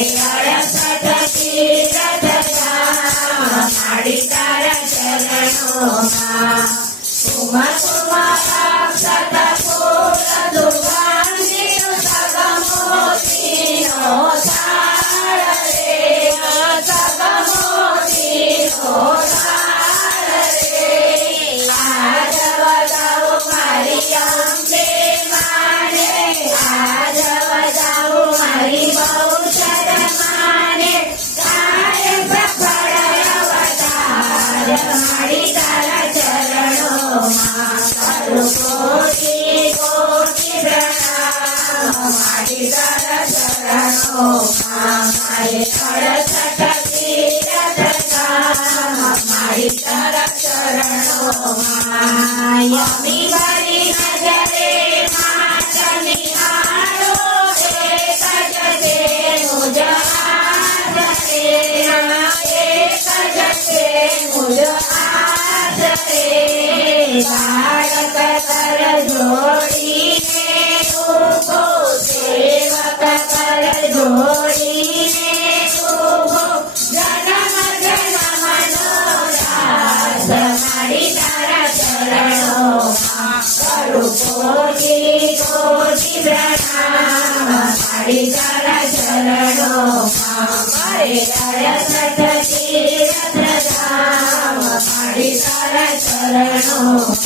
68 તીર્થધામ માડી તારા ચરણોમાં કુમ કુમ અક્ષત ફૂલ દુર્ગંધીનો સગમોતીનો થાળ રે સગમોતીનો થાળ રે આજ વધાવું મારી અંબે માને આજ વધાવું મારી બહુચર માને તારે પ્રફળ અવતાર માડી તારા ચરણોમાં કરું કોટી કોટી પ્રણામ માડી તારા ચરણોમાં મારે 68 તીર્થધામ માડી તારા ચરણોમાં યમી ભરી નજરે માત નિહાળો એક જ તેનું જ આદરે એક જ તેનું જ આદરે બાળક કર જોડીને ઉભો સેવક કર જોડીને ઉભો જન્મ જન્મનો દાસ માડી તારા ચરણોમાં કરું કોટી કોટી પ્રણામ માડી તારા ચરણોમાં મારે 68 તીર્થધામ માડી તારા ચરણોમાં.